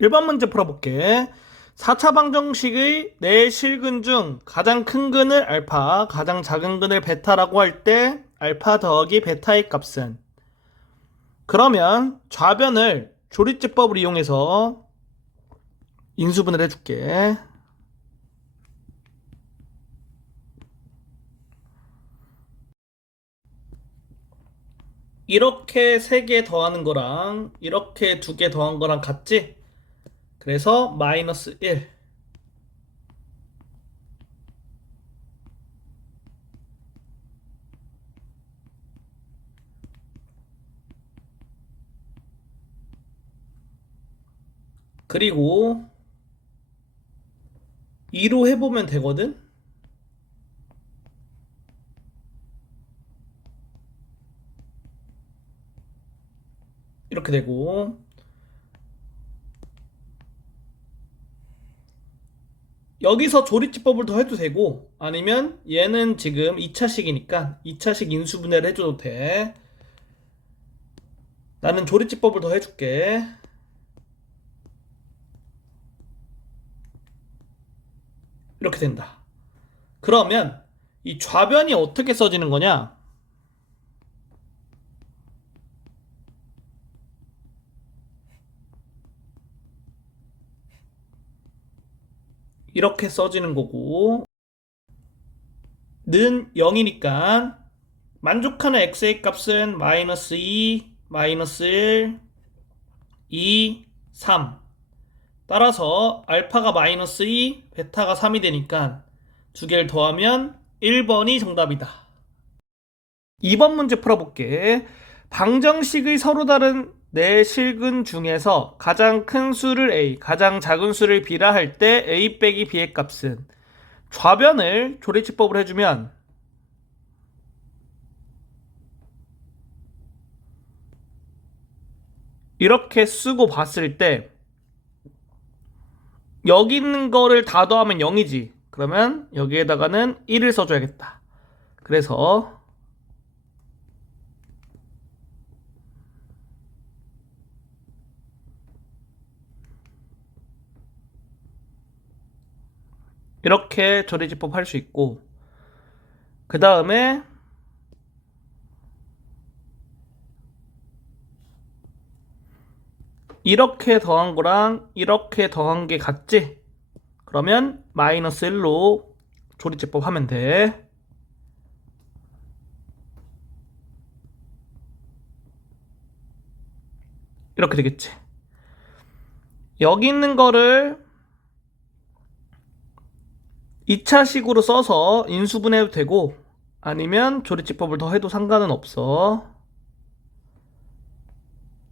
1번 문제 풀어볼게. 4차 방정식의 네 실근 중 가장 큰 근을 알파, 가장 작은 근을 베타라고 할 때 알파 더하기 베타의 값은? 그러면 좌변을 조리제법을 이용해서 인수분해를 해줄게. 이렇게 3개 더하는 거랑 이렇게 2개 더한 거랑 같지? 그래서 마이너스 1. 그리고 2로 해보면 되거든? 이렇게 되고, 여기서 조리치법을 더 해도 되고, 아니면 얘는 지금 2차식이니까 2차식 인수분해를 해줘도 돼. 나는 조리치법을 더 해줄게. 이렇게 된다. 그러면 이 좌변이 어떻게 써지는 거냐? 이렇게 써지는 거고, 는 0이니까 만족하는 x의 값은 마이너스 2, 마이너스 1, 2, 3. 따라서 알파가 마이너스 2, 베타가 3이 되니까 두 개를 더하면 1번이 정답이다. 2번 문제 풀어볼게. 방정식의 서로 다른 네 실근 중에서 가장 큰 수를 a, 가장 작은 수를 b라 할 때 a 빼기 b의 값은? 좌변을 조리치법을 해주면 이렇게 쓰고 봤을 때 여기 있는 거를 다 더하면 0이지. 그러면 여기에다가는 1을 써줘야겠다. 그래서 이렇게 조리지법 할 수 있고, 그 다음에 이렇게 더한 거랑 이렇게 더한 게 같지? 그러면 마이너스 1로 조리제법 하면 돼. 이렇게 되겠지. 여기 있는 거를 2차식으로 써서 인수분해도 되고, 아니면 조리제법을 더 해도 상관은 없어.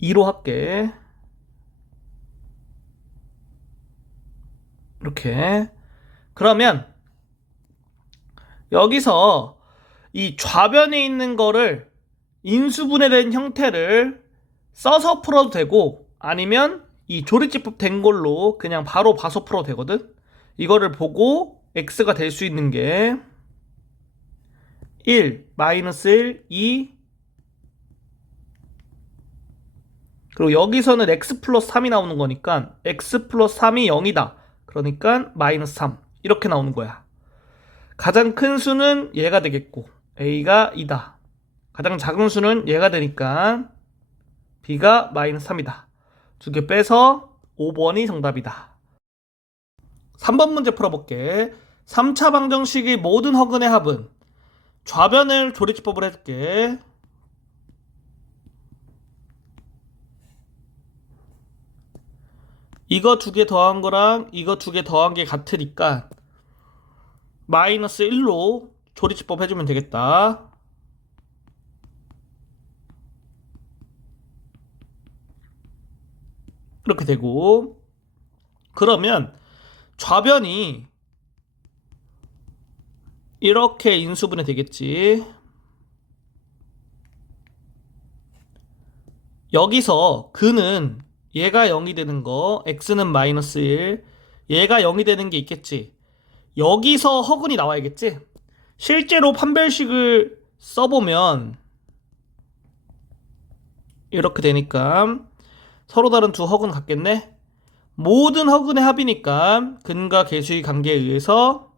2로 할게. 이렇게. 그러면 여기서 이 좌변에 있는 거를 인수분해된 형태를 써서 풀어도 되고, 아니면 이 조리제법 된 걸로 그냥 바로 봐서 풀어도 되거든. 이거를 보고 x가 될 수 있는 게 1, 마이너스 1, 2, 그리고 여기서는 x 플러스 3이 나오는 거니까 x 플러스 3이 0이다. 그러니까 마이너스 3 이렇게 나오는 거야. 가장 큰 수는 얘가 되겠고 a가 2다. 가장 작은 수는 얘가 되니까 b가 마이너스 3이다. 두 개 빼서 5번이 정답이다. 3번 문제 풀어볼게. 3차 방정식의 모든 허근의 합은? 좌변을 조리지법을 해줄게. 이거 두 개 더한 거랑 이거 두 개 더한 게 같으니까 마이너스 1로 조리지법 해주면 되겠다. 이렇게 되고, 그러면 좌변이 이렇게 인수분해 되겠지. 여기서 근은 얘가 0이 되는 거, x는 마이너스 1, 얘가 0이 되는 게 있겠지. 여기서 허근이 나와야겠지. 실제로 판별식을 써보면 이렇게 되니까 서로 다른 두 허근 같겠네. 모든 허근의 합이니까 근과 계수의 관계에 의해서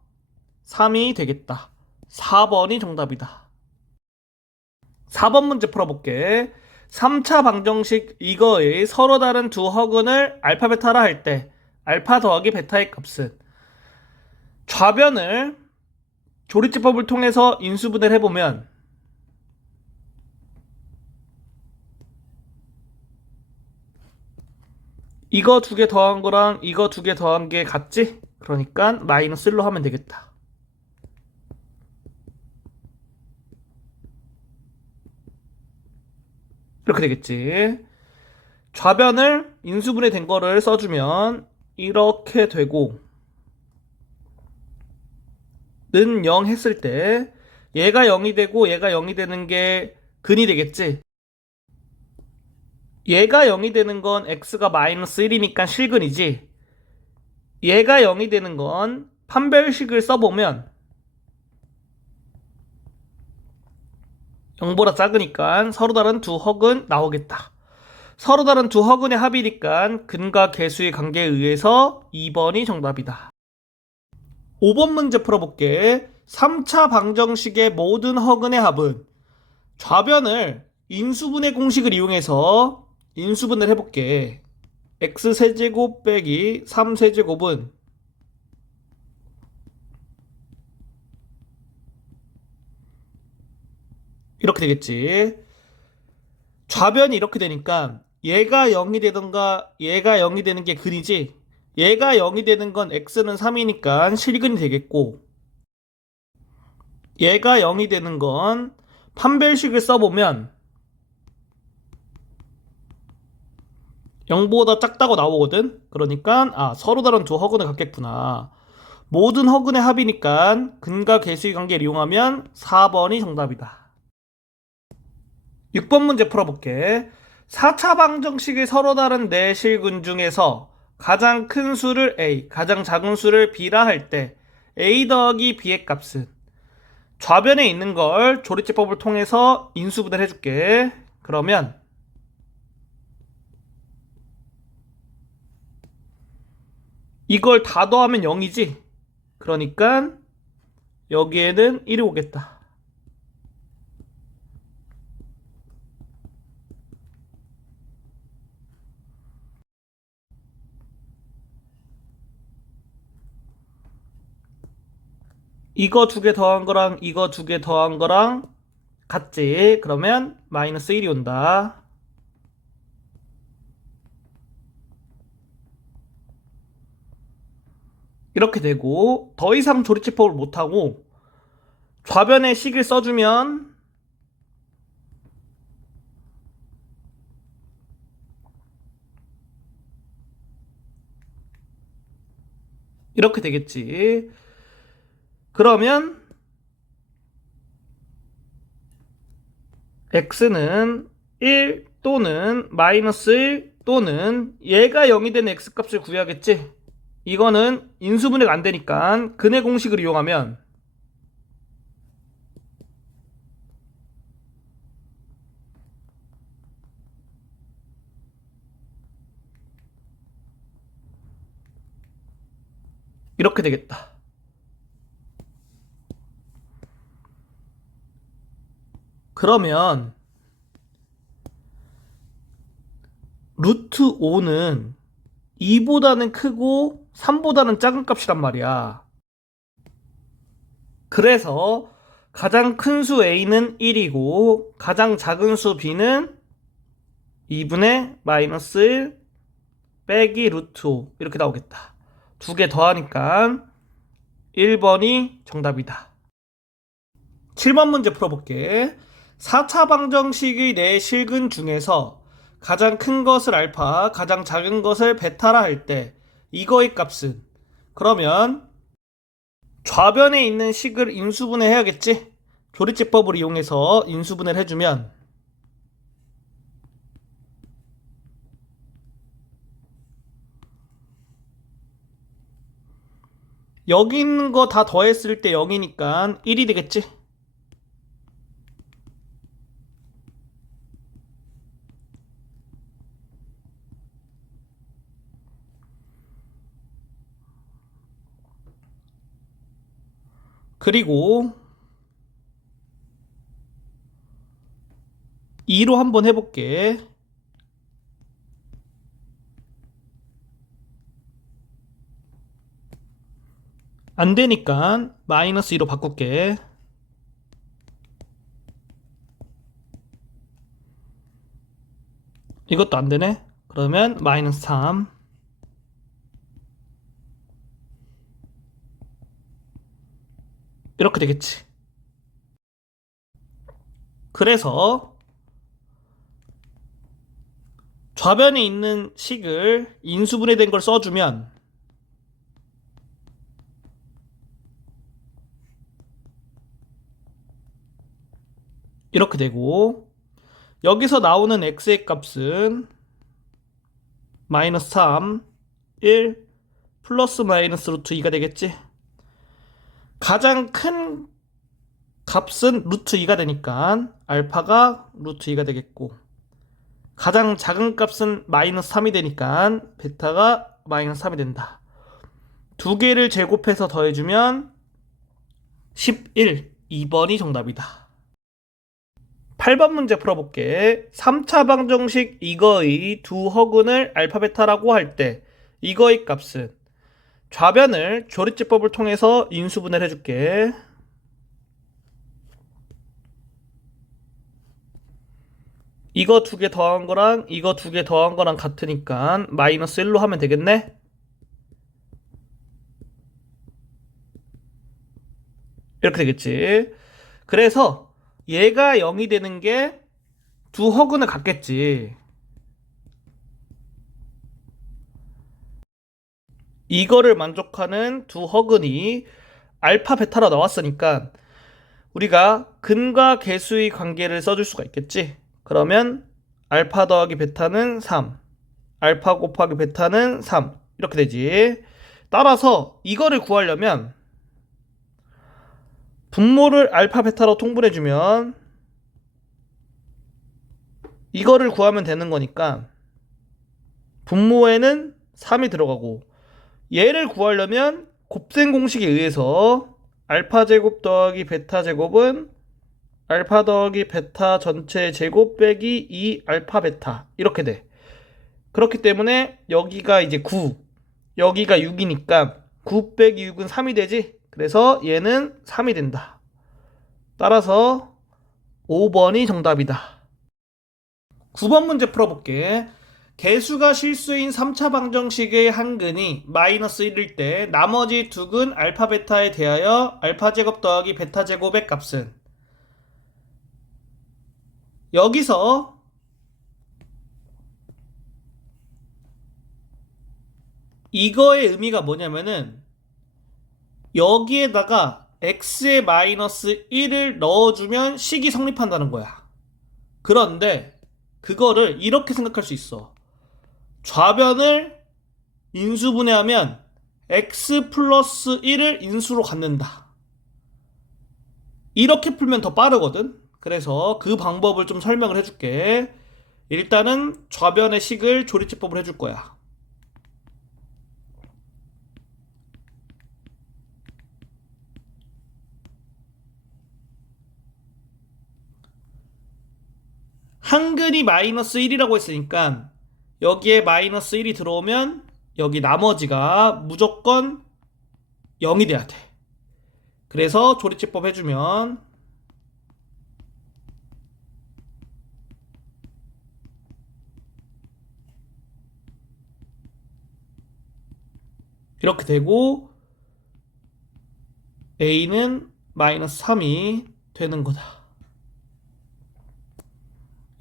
3이 되겠다. 4번이 정답이다. 4번 문제 풀어볼게. 3차 방정식 이거의 서로 다른 두 허근을 알파 베타라 할 때 알파 더하기 베타의 값은 좌변을 조리제법을 통해서 인수분해를 해보면 이거 두 개 더한 거랑 이거 두 개 더한 게 같지? 그러니까 마이너스 1로 하면 되겠다. 이렇게 되겠지. 좌변을 인수분해 된 거를 써주면 이렇게 되고 는 0 했을 때 얘가 0이 되고 얘가 0이 되는 게 근이 되겠지. 얘가 0이 되는 건 x가 마이너스 1이니까 실근이지. 얘가 0이 되는 건 판별식을 써보면 0보다 작으니까 서로 다른 두 허근 나오겠다. 서로 다른 두 허근의 합이니까 근과 계수의 관계에 의해서 2번이 정답이다. 5번 문제 풀어볼게. 3차 방정식의 모든 허근의 합은 좌변을 인수분해 공식을 이용해서 인수분해를 해볼게. x세제곱 빼기 3세제곱은 이렇게 되겠지. 좌변이 이렇게 되니까 얘가 0이 되던가 얘가 0이 되는 게 근이지. 얘가 0이 되는 건 x는 3이니까 실근이 되겠고 얘가 0이 되는 건 판별식을 써보면 0보다 작다고 나오거든. 그러니까 서로 다른 두 허근을 갖겠구나. 모든 허근의 합이니까 근과 계수의 관계를 이용하면 4번이 정답이다. 6번 문제 풀어볼게. 4차 방정식의 서로 다른 네 실근 중에서 가장 큰 수를 A, 가장 작은 수를 B라 할 때 A 더하기 B의 값은 좌변에 있는 걸 조리제법을 통해서 인수분해를 해줄게. 그러면 이걸 다 더하면 0이지? 그러니까 여기에는 1이 오겠다. 이거 두 개 더한 거랑 이거 두 개 더한 거랑 같지? 그러면 마이너스 1이 온다. 이렇게 되고 더 이상 조리제법을 못하고 좌변에 식을 써주면 이렇게 되겠지. 그러면 x는 1 또는 마이너스 1 또는 얘가 0이 되는 x값을 구해야겠지. 이거는 인수분해가 안 되니까 근의 공식을 이용하면 이렇게 되겠다. 그러면 루트 5는 2보다는 크고 3보다는 작은 값이란 말이야. 그래서 가장 큰 수 A는 1이고 가장 작은 수 B는 2분의 마이너스 1 빼기 루트 5 이렇게 나오겠다. 두 개 더하니까 1번이 정답이다. 7번 문제 풀어볼게. 4차 방정식의 네 실근 중에서 가장 큰 것을 알파, 가장 작은 것을 베타라 할 때 이거의 값은 그러면 좌변에 있는 식을 인수분해 해야겠지? 조리제법을 이용해서 인수분해를 해주면 여기 있는 거 다 더했을 때 0이니까 1이 되겠지? 그리고 2로 한번 해볼게. 안 되니까 마이너스 2로 바꿀게. 이것도 안 되네. 그러면 마이너스 3. 이렇게 되겠지. 그래서 좌변에 있는 식을 인수분해된 걸 써주면 이렇게 되고, 여기서 나오는 x의 값은 마이너스 3, 1, 플러스 마이너스 루트 2가 되겠지. 가장 큰 값은 루트 2가 되니까 알파가 루트 2가 되겠고, 가장 작은 값은 마이너스 3이 되니까 베타가 마이너스 3이 된다. 두 개를 제곱해서 더해주면 11, 2번이 정답이다. 8번 문제 풀어볼게. 3차 방정식 이거의 두 허근을 알파 베타라고 할 때 이거의 값은, 좌변을 조리제법을 통해서 인수분해를 해줄게. 이거 두 개 더한 거랑 이거 두 개 더한 거랑 같으니까 마이너스 1로 하면 되겠네? 이렇게 되겠지. 그래서 얘가 0이 되는 게 두 허근을 갖겠지. 이거를 만족하는 두 허근이 알파 베타로 나왔으니까 우리가 근과 계수의 관계를 써줄 수가 있겠지. 그러면 알파 더하기 베타는 3, 알파 곱하기 베타는 3, 이렇게 되지. 따라서 이거를 구하려면 분모를 알파 베타로 통분해주면 이거를 구하면 되는 거니까 분모에는 3이 들어가고, 얘를 구하려면 곱셈 공식에 의해서 알파 제곱 더하기 베타 제곱은 알파 더하기 베타 전체 제곱 빼기 2 알파 베타, 이렇게 돼. 그렇기 때문에 여기가 이제 9, 여기가 6이니까 9 빼기 6은 3이 되지. 그래서 얘는 3이 된다. 따라서 5번이 정답이다. 9번 문제 풀어볼게. 개수가 실수인 3차 방정식의 한 근이 마이너스 1일 때 나머지 두 근 알파 베타에 대하여 알파 제곱 더하기 베타 제곱의 값은, 여기서 이거의 의미가 뭐냐면은 여기에다가 x의 마이너스 1을 넣어주면 식이 성립한다는 거야. 그런데 그거를 이렇게 생각할 수 있어. 좌변을 인수분해하면 x 플러스 1을 인수로 갖는다. 이렇게 풀면 더 빠르거든. 그래서 그 방법을 좀 설명을 해줄게. 일단은 좌변의 식을 조리제법을 해줄 거야. 한근이 마이너스 1이라고 했으니까 여기에 마이너스 1이 들어오면 여기 나머지가 무조건 0이 돼야 돼. 그래서 조리제법 해주면 이렇게 되고 a는 마이너스 3이 되는 거다.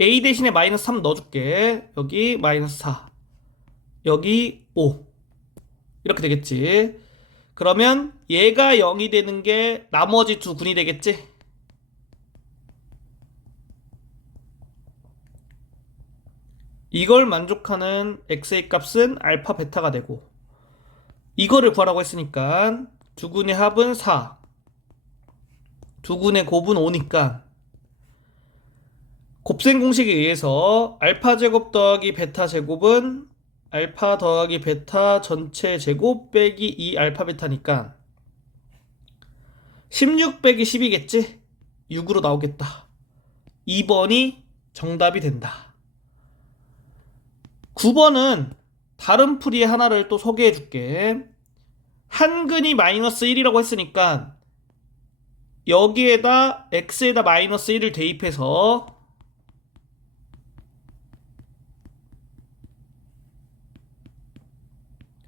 a 대신에 마이너스 3 넣어줄게. 여기 마이너스 4, 여기 5, 이렇게 되겠지. 그러면 얘가 0이 되는 게 나머지 두 근이 되겠지. 이걸 만족하는 x의 값은 알파 베타가 되고, 이거를 구하라고 했으니까 두 근의 합은 4, 두 근의 곱은 5니까 곱셈 공식에 의해서 알파 제곱 더하기 베타 제곱은 알파 더하기 베타 전체 제곱 빼기 2 알파 베타니까 16 빼기 10이겠지? 6으로 나오겠다. 2번이 정답이 된다. 9번은 다른 풀이 하나를 또 소개해 줄게. 한근이 마이너스 1이라고 했으니까 여기에다 x에다 마이너스 1을 대입해서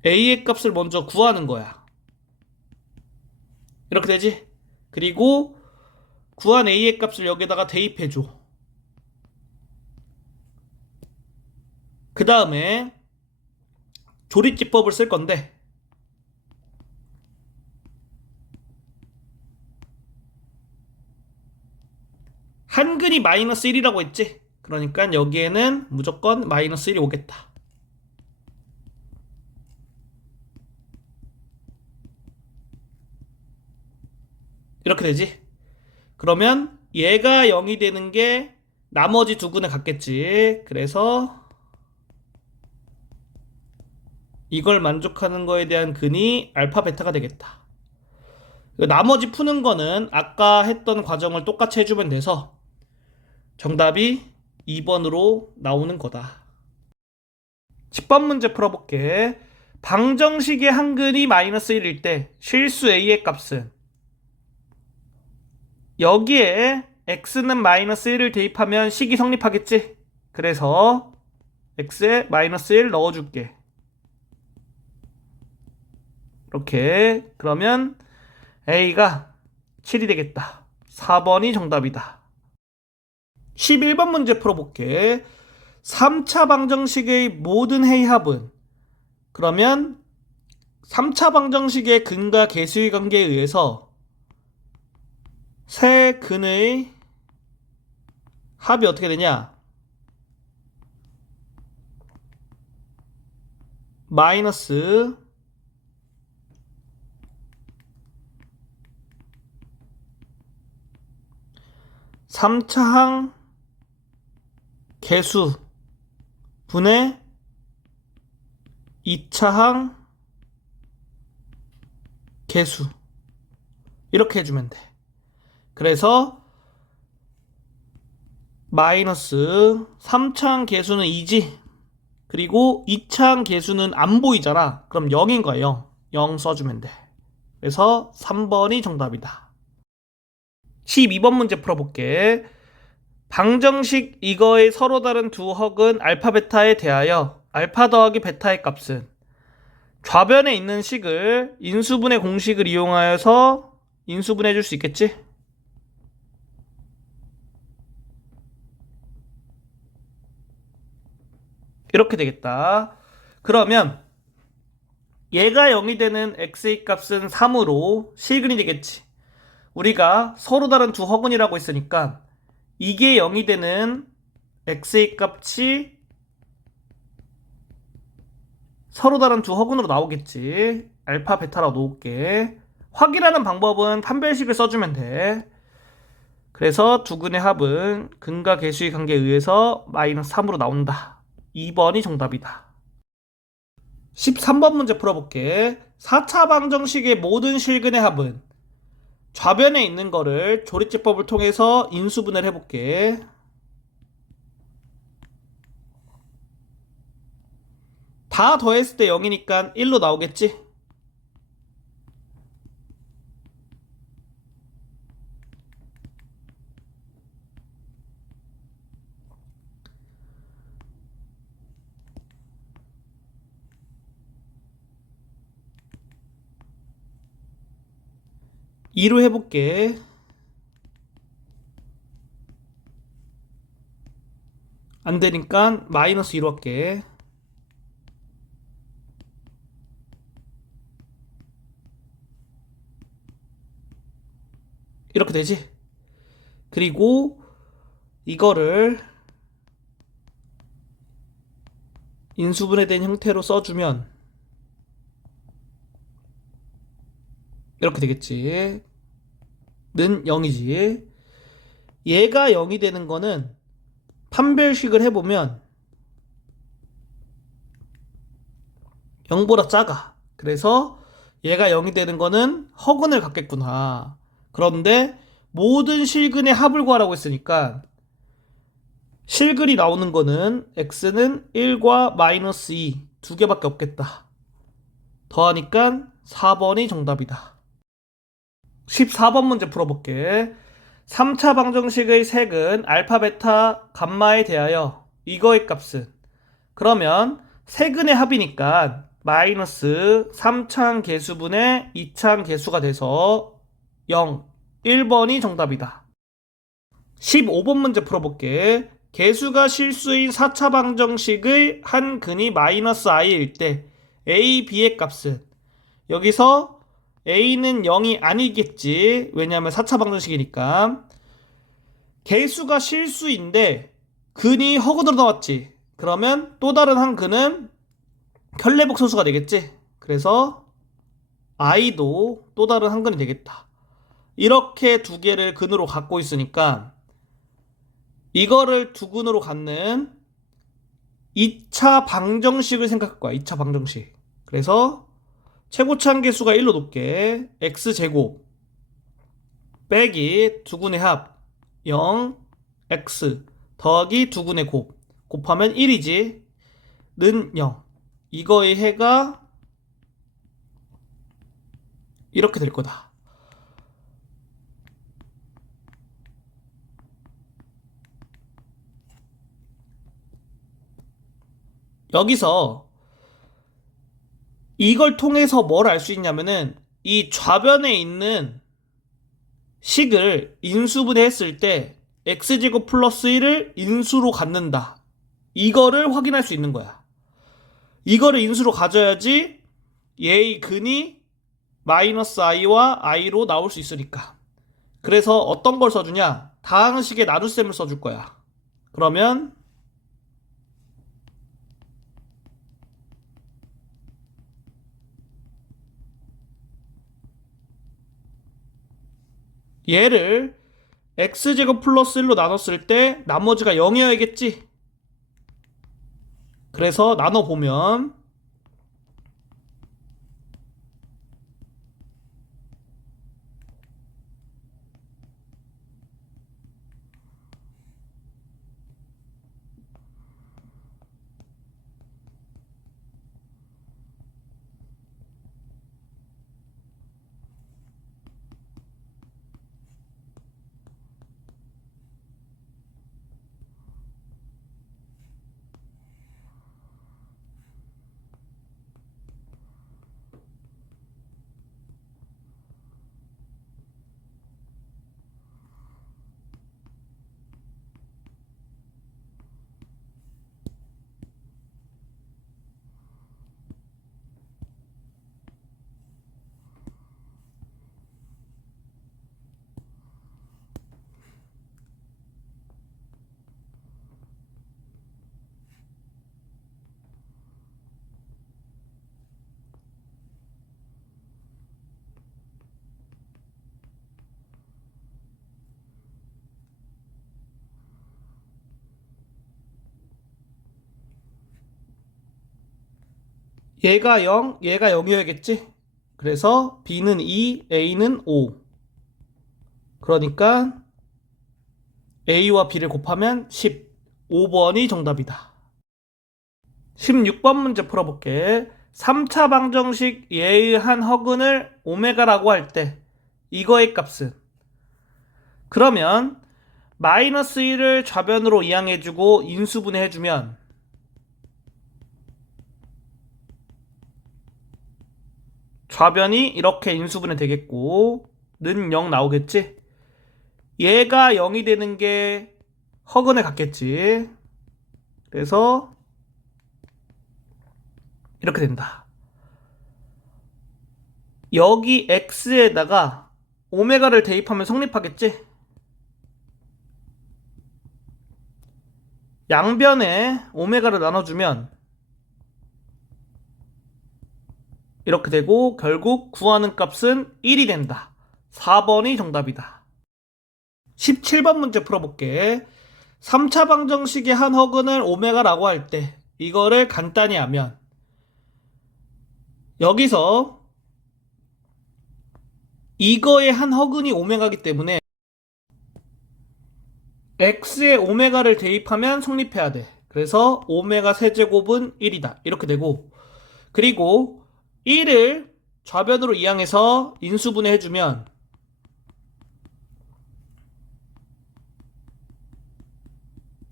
a의 값을 먼저 구하는 거야. 이렇게 되지? 그리고 구한 a의 값을 여기다가 대입해줘. 그 다음에 조립지법을 쓸 건데 한근이 마이너스 1이라고 했지? 그러니까 여기에는 무조건 마이너스 1이 오겠다. 이렇게 되지? 그러면 얘가 0이 되는 게 나머지 두 근에 같겠지. 그래서 이걸 만족하는 거에 대한 근이 알파 베타가 되겠다. 나머지 푸는 거는 아까 했던 과정을 똑같이 해주면 돼서 정답이 2번으로 나오는 거다. 10번 문제 풀어볼게. 방정식의 한근이 마이너스 1일 때 실수 a의 값은 여기에 x는 마이너스 1을 대입하면 식이 성립하겠지? 그래서 x에 마이너스 1 넣어줄게. 이렇게 그러면 a가 7이 되겠다. 4번이 정답이다. 11번 문제 풀어볼게. 3차 방정식의 모든 해이합은 그러면 3차 방정식의 근과 계수의 관계에 의해서 세 근의 합이 어떻게 되냐? 마이너스 3차 항 계수 분의 2차 항 계수 이렇게 해주면 돼. 그래서 마이너스 3차 항 계수는 2지. 그리고 2차 항 계수는 안 보이잖아. 그럼 0인 거야. 0. 0 써주면 돼. 그래서 3번이 정답이다. 12번 문제 풀어볼게. 방정식 이거의 서로 다른 두 헉은 알파 베타에 대하여 알파 더하기 베타의 값은 좌변에 있는 식을 인수분해 공식을 이용하여서 인수분해 줄 수 있겠지? 이렇게 되겠다. 그러면 얘가 0이 되는 x의 값은 3으로 실근이 되겠지. 우리가 서로 다른 두 허근이라고 했으니까 이게 0이 되는 x의 값이 서로 다른 두 허근으로 나오겠지. 알파 베타라고 놓을게. 확인하는 방법은 판별식을 써주면 돼. 그래서 두 근의 합은 근과 계수의 관계에 의해서 마이너스 3으로 나온다. 2번이 정답이다. 13번 문제 풀어볼게. 4차 방정식의 모든 실근의 합은 좌변에 있는 거를 조립제법을 통해서 인수분해를 해볼게. 다 더했을 때 0이니까 1로 나오겠지? (2) 로 해볼게. 안되니까 마이너스 2로 할게. 이렇게 되지? 그리고 이거를 인수분해된 형태로 써주면 이렇게 되겠지. 는 0이지. 얘가 0이 되는 거는 판별식을 해보면 0보다 작아. 그래서 얘가 0이 되는 거는 허근을 갖겠구나. 그런데 모든 실근의 합을 구하라고 했으니까 실근이 나오는 거는 x는 1과 마이너스 2 두 개밖에 없겠다. 더하니까 4번이 정답이다. 14번 문제 풀어볼게. 3차 방정식의 색은 알파, 베타, 감마에 대하여 이거의 값은, 그러면 세근의 합이니까 마이너스 3차항 개수분의 2차항 개수가 돼서 0, 1번이 정답이다. 15번 문제 풀어볼게. 개수가 실수인 4차 방정식의 한 근이 마이너스 i일 때 a, b의 값은, 여기서 a는 0이 아니겠지. 왜냐하면 4차 방정식이니까. 개수가 실수인데 근이 허근으로 나왔지. 그러면 또 다른 한 근은 현례복소수가 되겠지. 그래서 i도 또 다른 한 근이 되겠다. 이렇게 두 개를 근으로 갖고 있으니까 이거를 두 근으로 갖는 2차 방정식을 생각할 거야. 2차 방정식. 그래서 최고차항 개수가 1로 높게 x제곱 빼기 두 근의 합 0, x 더하기 두 근의 곱하면 1이지. 는 0. 이거의 해가 이렇게 될 거다. 여기서 이걸 통해서 뭘 알 수 있냐면은 이 좌변에 있는 식을 인수분해했을 때 x제곱 플러스 1을 인수로 갖는다. 이거를 확인할 수 있는 거야. 이거를 인수로 가져야지 얘의 근이 마이너스 i와 i로 나올 수 있으니까. 그래서 어떤 걸 써주냐? 다항식의 나눗셈을 써줄 거야. 그러면 얘를 x제곱 플러스 1로 나눴을 때 나머지가 0이어야겠지? 그래서 나눠보면 얘가 0, 얘가 0이어야겠지? 그래서 b는 2, a는 5. 그러니까 a와 b를 곱하면 10. 5번이 정답이다. 16번 문제 풀어볼게. 3차 방정식 얘의 한 허근을 오메가라고 할 때 이거의 값은, 그러면 마이너스 1을 좌변으로 이항해주고 인수분해해주면 좌변이 이렇게 인수분해 되겠고 는 0 나오겠지? 얘가 0이 되는 게 허근에 같겠지. 그래서 이렇게 된다. 여기 x에다가 오메가를 대입하면 성립하겠지? 양변에 오메가를 나눠주면 이렇게 되고 결국 구하는 값은 1이 된다. 4번이 정답이다. 17번 문제 풀어볼게. 3차 방정식의 한 허근을 오메가라고 할 때 이거를 간단히 하면 여기서 이거의 한 허근이 오메가이기 때문에 x에 오메가를 대입하면 성립해야 돼. 그래서 오메가 세제곱은 1이다. 이렇게 되고, 그리고 1을 좌변으로 이항해서 인수분해 해주면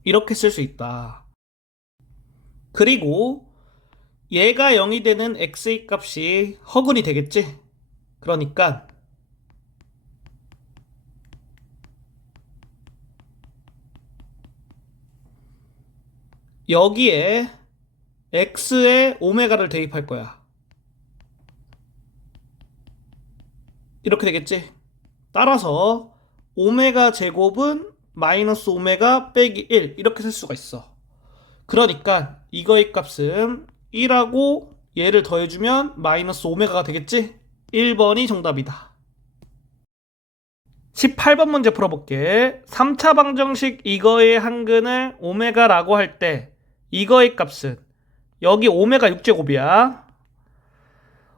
이렇게 쓸 수 있다. 그리고 얘가 0이 되는 x의 값이 허근이 되겠지? 그러니까 여기에 x에 오메가를 대입할 거야. 이렇게 되겠지? 따라서 오메가 제곱은 마이너스 오메가 빼기 1 이렇게 쓸 수가 있어. 그러니까 이거의 값은 1하고 얘를 더해주면 마이너스 오메가가 되겠지? 1번이 정답이다. 18번 문제 풀어볼게. 3차 방정식 이거의 한근을 오메가라고 할 때 이거의 값은 여기 오메가 6제곱이야.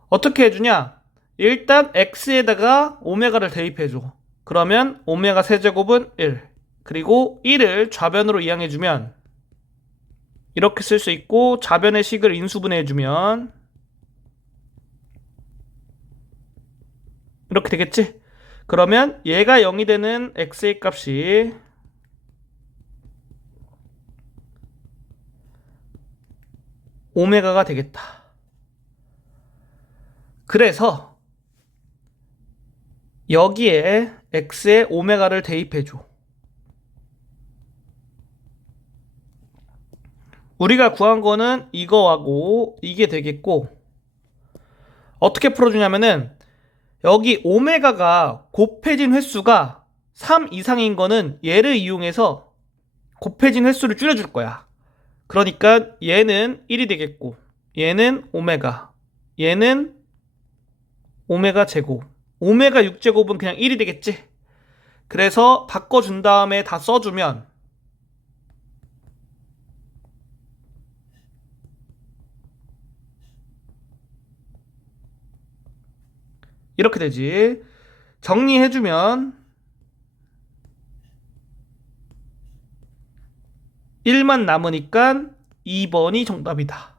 어떻게 해주냐? 일단 x에다가 오메가를 대입해줘. 그러면 오메가 세제곱은 1. 그리고 1을 좌변으로 이항해주면 이렇게 쓸 수 있고, 좌변의 식을 인수분해해주면 이렇게 되겠지? 그러면 얘가 0이 되는 x의 값이 오메가가 되겠다. 그래서 여기에 x에 오메가를 대입해줘. 우리가 구한 거는 이거하고 이게 되겠고, 어떻게 풀어주냐면은 여기 오메가가 곱해진 횟수가 3 이상인 거는 얘를 이용해서 곱해진 횟수를 줄여줄 거야. 그러니까 얘는 1이 되겠고, 얘는 오메가, 얘는 오메가 제곱, 오메가 6제곱은 그냥 1이 되겠지? 그래서 바꿔준 다음에 다 써주면 이렇게 되지. 정리해주면 1만 남으니까 2번이 정답이다.